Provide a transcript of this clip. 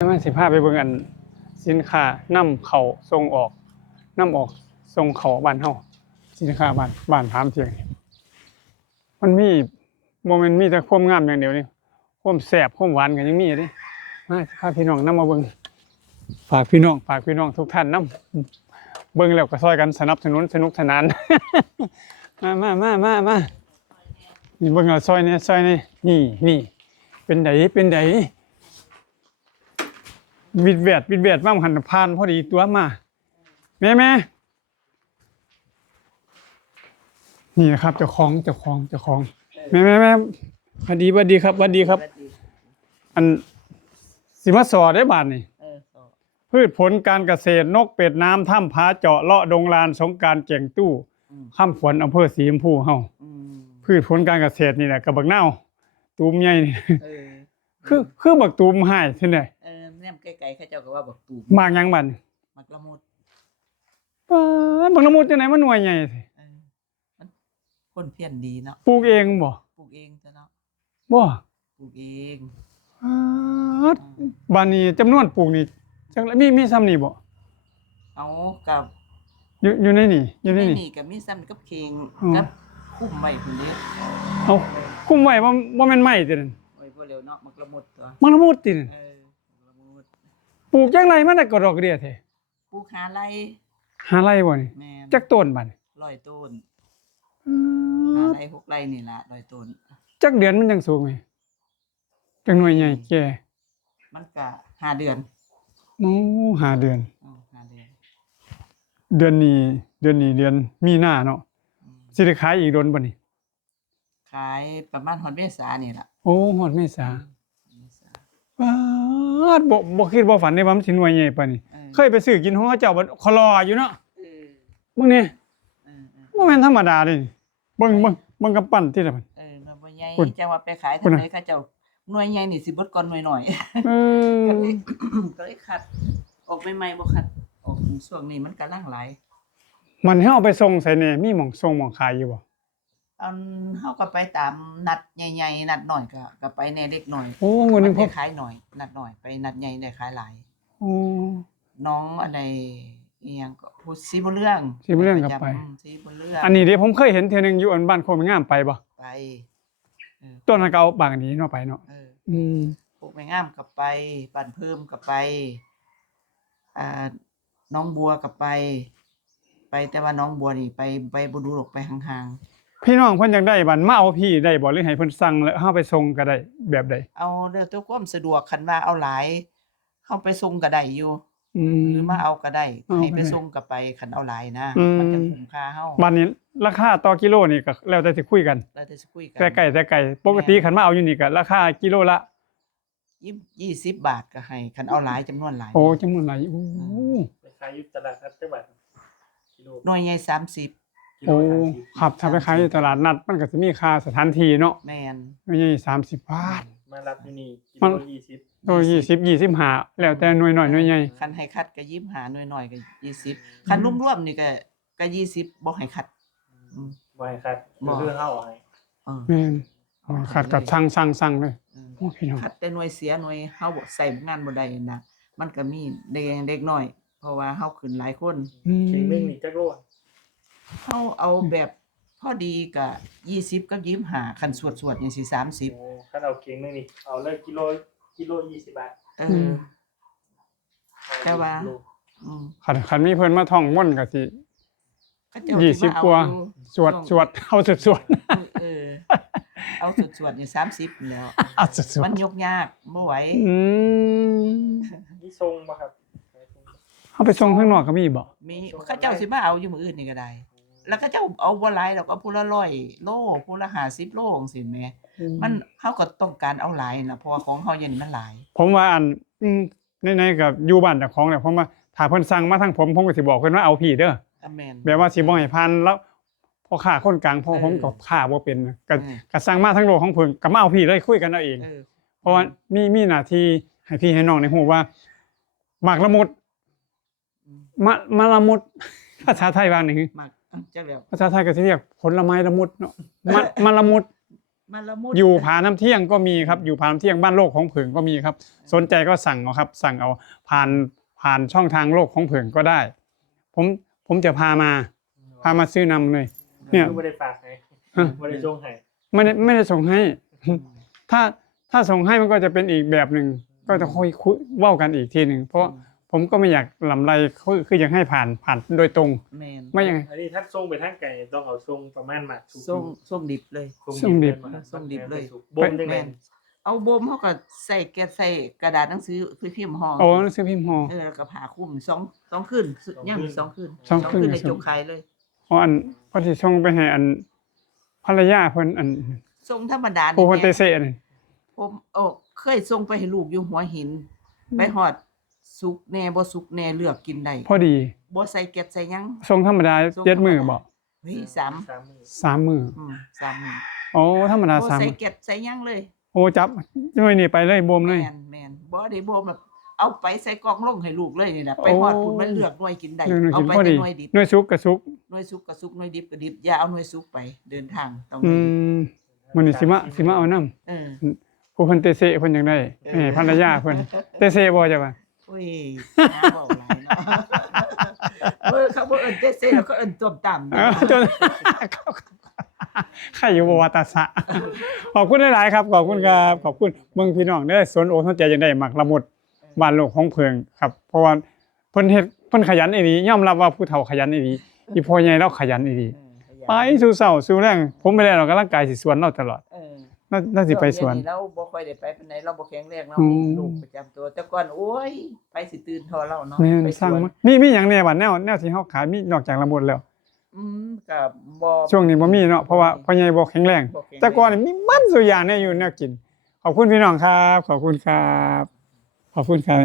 มาสิพาไปเบิ่งอันสินค้านำเข้าส่งออกนำออกส่งเข้าบ้านเฮาสินค้าบ้านผามเที่ยงนี่มันมีบ่แม่นมีแต่ความงามอย่างเดียวนี่ความแซ่บความหวานก็ยังมีเด้มาสิพาพี่น้องนำมาเบิ่งฝากพี่น้องทุกท่านนำเบิ่งแล้วก็ช่วยกันสนับสนุนสนุกสนาน มานี่เบิ่งเอาซอยนี่นี่เป็นไดวิดแวดมาหันผ่านพอดีตัวมาแม่นี่นะครับเจ้าของแม่สวัสดีครับอันสิมาสอได้บาดนี่พืชผลการเกษตรนกเป็ดน้ำถ้ำผาเจาะเลาะดงลานสงกรานต์แก่งตู้ข้ามขวัญอำเภอศรีชมพูเฮาพืชผลการเกษตรนี่แหละกับบักนาวตูมใหญ่นี่คือบักตูมหายที่ไหนแนมไกลๆเขาเจ้าก็ว่าบักตูมมากยังบัดมักละมุดบักละมุดจังไหนมันหน่วยใหญ่สิมันคนเพี้ยนดีเนาะปลูกเองบ่ปลูกเองจ้ะเนาะบ่ปลูกเองบ้านนี้จำนวนปลูกนี่จังมีซ้ำนี่บ่เอากับอยู่ในนี่นี่ก็มีซ้ำกับเข่งกับคุ้มไว้พุ่นเด้เอาคุ้มไว้บ่แม่นไม้ตินั่นโอ้ยบ่เร็วเนาะมักละมุดตัวมักละมุดตินั่นละมุดปลูกจังไรมันได้กระดอกกระเดียแท้ปลูก5 ไร่บ่นี่แม่นจักต้นบัด100 ต้น5 ไร่6 ไร่นี่ล่ะ100 ต้นจักเดือนมันจังสูงไงจังหน่วยใหญ่แก่มันก็5 เดือนโอ้5 เดือน5 เดือนเดือนนี้เดือนมีนาเนาะสิได้ขายอีกโดนบ่นี่ขายประมาณฮอดเมษานี่ล่ะโอ้ฮอดเมษาบ่คิดบ่ฝันได้ว่ามันสิหน่วยใหญ่ปานนี้เคยไปซื้อกินของเขาเจ้าบ่คลออยู่เนาะมึงนี่บ่แม่นธรรมดาเด้เบิ่งกำปั้นที่ละมันมันบ่ใหญ่จังว่าไปขายทางไหนเขาเจ้าหน่วยใหญ่นี่สิเบิดก่อนหน่วยน้อยก็เลยคัดออกใหม่ๆบ่คัดออกช่วงนี้มันกำลังหลายมันเฮาเอาไปส่งไสแหน่มีหม้องส่งหม้องขายอยู่บ่เฮาก็ไปตามนัดใหญ่ๆนัดน้อยก็ไปแน่เล็กน้อยโอ้มื้อนึงพอขายน้อยนัดน้อยไปนัดใหญ่ได้ขายหลายน้องอันใดอีหยังก็พูดสีบุญเรื่องก็ไปสีบุญเรื่องอันนี้เด้ผมเคยเห็นเทื่อนึงอยู่อันบ้านโคมงามไปบ่ไปต้นนั้นก็เอาบางอันนี้เนาะไปเนาะพวกแม่งามก็ไปบ้านเพิ่มก็ไปน้องบัวก็ไปแต่ว่าน้องบัวนี่ไปบ่ดูหรอกไปห่างๆพี่น้องเพิ่นอยากได้บัดมาเอาพี่ได้บ่หรือให้เพิ่นสั่งแล้วเฮาไปส่งก็ได้แบบใดเอาแล้วแต่ความสะดวกคันว่าเอาหลายเฮาไปส่งก็ได้อยู่หรือมาเอาก็ได้ให้ไปส่งก็ไปคันเอาหลายนะมันจะคุ้มค่าเฮาบัดนี้ราคาต่อกิโลนี่ก็แล้วแต่สิคุยกันแต่ไก่ปกติคันมาเอาอยู่นี่ก็ราคากิโลละ20 บาทก็ให้คันเอาหลายจำนวนหลายโอ้จำนวนหลายไปขายอยู่ตลาดนัดจังหวัดกิโลหน่วยใหญ่30โอ้ครับถ้าไปขายอยู่ตลาดนัดมันก็สิมีค่าสถานที่เนาะแม่นหน่วยใหญ่30 บาทมารับอยู่นี่กิโล20โล25แล้วแต่หน่วยน้อยหน่วยใหญ่คันให้คัดก็25หน่วยน้อยก็20คันรวมๆนี่ก็20บ่ให้คัดบ่ให้คัดคือเฮาให้แม่นคัดกับสั่งเลยโอเคเนาะคัดแต่หน่วยเสียหน่วยเฮาบ่ใส่งานบ่ได้นะมันก็มีเด็กน้อยเพราะว่าเฮาขึ้นหลายคนจริงนึงนี่จักโลเฮาเอาแบบพอดีก็20กับ25คันสวดๆจังซี่30โอ้คันเอาเก่งนึงนี่เอาเลยกิโล20 บาทแต่ว่าคันมีเพิ่นมาท่องม่วนก็สิ20กว่าสวดเอาสวดเอาสวดนี่30แล้วมันยกยากบ่ไหวมีทรงบ่ครับเฮาไปส่งข้างนอกก็มีบ่มีเขาเจ้าสิมาเอาอยู่มื้ออื่นนี่ก็ได้แล้วเขาเจ้าเอาบ่หลายดอกเอาผู้ละ100 โลผู้ละ50 โลจังซี่แหมมันเฮาก็ต้องการเอาหลายน่ะเพราะว่าของเฮาอย่างนี้มันหลายผมว่าในก็อยู่บ้านเจ้าของแหละผมว่าถ้าเพิ่นสั่งมาทางผมก็สิบอกเพิ่นว่าเอาพี่เด้อแบบว่าสิบ่ให้พันแล้วพอค้าคนกลางพอผมก็ค้าบ่เป็นก็สั่งมาทั้งโลของเพิ่นก็มาเอาพี่เลยคุยกันเอาเองเพราะว่ามีหน้าที่ให้พี่ให้น้องได้ฮู้ว่าหมากละมุดมะละมุดภาษาไทยว่านี่หมากจักแล้วภาษาไทยก็สิเรียกผลไม้ละมุดเนาะมะละมุด มันละมุด อยู่ผาน้ำเที่ยงก็มีครับอยู่ผาน้ำเที่ยงบ้านโลกของผึ่งก็มีครับ สนใจก็สั่งเอาครับ สั่งเอาผ่านช่องทางโลกของผึ่งก็ได้ ผมจะพามาซื้อนำเลย เนี่ย ไม่ได้ฝากให้ ฮะ ไม่ได้จงให้ ไม่ได้ส่งให้ ถ้าส่งให้มันก็จะเป็นอีกแบบหนึ่งก็จะคุยเว้ากันอีกทีหนึ่งเพราะผมก็ไม่อยากลำไรคืออยากให้ผ่านโดยตรง แม่น ไม่ยังไง อันนี้ถ้าส่งไปทางไก่ต้องเอาส่งประมาณหมักสุก ส่งดิบเลย ส่งดิบ ส่งดิบเลย บ่มได้ไหม แม่นเอาบ่มเฮาก็ใส่ใส่กระดาษหนังสือพิมพ์ห่อ โอ้หนังสือพิมพ์ห่อ แล้วก็ผ้าคลุม2คืนย่าง2คืน สองคืน ในจกขายเลย เพราะพอที่ส่งไปให้ภรรยาเพิ่นส่งธรรมดา ผู้เพิ่น แม่ เตเซนี่ ผมเคยส่งไปให้ลูกอยู่หัวหิน ไปฮอดสุกแหน่บ่สุกแหน่เลือกกินได้ พอดี บ่ใส่เกล็ดใส่หยัง ส่งธรรมดา ส่ง 7มื้อบ่ เฮ้ย 3 มื้อ 3มื้อ 3มื้อ โอ้ธรรมดา บ่ 3 ใส่ มื้อ เกล็ดใส่หยังเลย โอ้จับหน่วยนี่ไปเลยบ่มเลย แม่นบ่ได้บ่มแบบเอาไปใส่กล่องลงให้ลูกเลยนี่แหละไปฮอดพุ่นมันเลือกหน่วยกินได้ หน่วย เอา กิน ไป พอ แต่ ดี หน่วยดิบ หน่วยสุกกับสุก หน่วยสุกก็สุกหน่วยดิบก็ดิบอย่าเอาหน่วยสุกไปเดินทางต้องห อื น่วยดิบ มมื้อนี้สิมาเอานำ เออ ผู้เพิ่นเตเซเพิ่นจังได้ให้ภรรยาเพิ่นเตเซบ่จ้ะว่า โอ้ยหาเว้าหลายเนาะเขาบ่เอิ้นเตเซ่แล้วก็เอิ้นต้มตำ จน ใครอยู่บ่ว่าตาสะขอบคุณหลายๆครับขอบคุณครับขอบคุณเบิ่งพี่น้องเด้อสนอกสนใจจังได้มักละมุดบ้านโลกของเพิงครับ เพราะว่าเพิ่นเฮ็ดเพิ่นขยันอีหลียอมรับว่าผู้เฒ่าขยันอีหลีอีพ่อใหญ่เราขยันอีหลีไปสู่เช้าสู่แรงผมไปได้ออกกำลังกายสิสวนเราตลอด เออ น่าสิไปสวน เดี๋ยเราบ่ค่อยได้ไปปานใดเราบ่แข็งแรงเรา อืม มีลูกประจำตัวแต่ก่อนโอ้ยไปสิตื่นทอเราเนาะ แม่น ไป สร้าง วน มามีหยังแน่บัดแนวที่เฮาขายมีนอกจากละมุดแล้ว ก็บ่ ช่วงนี้บ่มีเนาะเพราะว่าพ่อใหญ่บ่แข็งแรง บ่ข็ง แต่ก่อนนี่มีมันสุอย่างเนี่ยอยู่แนวกิน ขอบคุณพี่น้องครับ ขอบคุณครับ ขอบคุณครับ